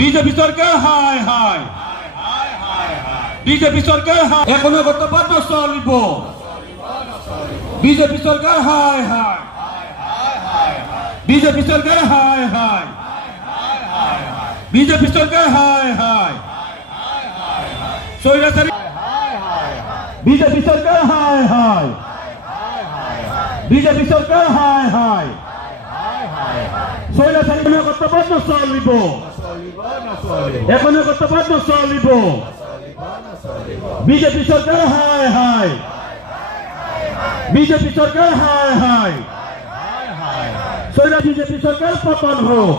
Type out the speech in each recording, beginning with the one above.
বিজেপি সরকার হায় হায় বিজেপি সরকার হায় এখনো গতবাদ চলিব বিজেপি সরকার হায় হায় বিজেপি সরকার হায় হায় বিজেপি সরকার হায় হায় স্বৈরাচারী বিজেপি সরকার হায় হায় বিজেপি সরকার হায় হায় স্বৈরাচারী গতবাদ চলিব এখনো গতবাদ চলিব বিজেপি সরকার হায় হায় বিজেপি সরকার হায় হায় বিজেপি সরকার পতন হোক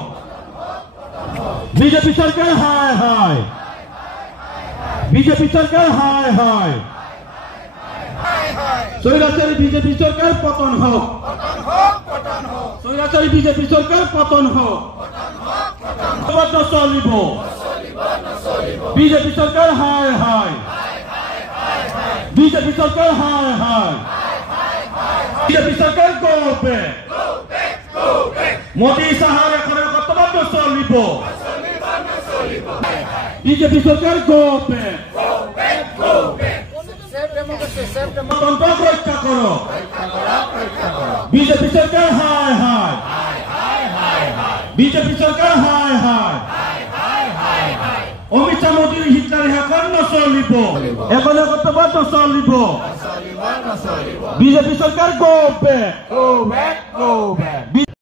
বিজেপি সরকার হায় হায় বিজেপি সরকার হায় হায় স্বৈরাচারী বিজেপি সরকার পতন হোক স্বৈরাচারী বিজেপি সরকার পতন হোক চলিব বিজেপি সরকার হায় হায় বিজেপি সরকার হায় হায় বিজেপি সরকার গো ব্যাক মোদী সাহার এখন কর্তব্য চলিব বিজেপি সরকার গো ব্যাক গণতন্ত্র রক্ষা করো বিজেপি সরকার হায় হায় বিজেপি সরকার হায় হায় অমিত শাহ মোদীর হিটলার এখন নচলিব এখনো কর্তব্য চলিব বিজেপি সরকার গো ব্যাক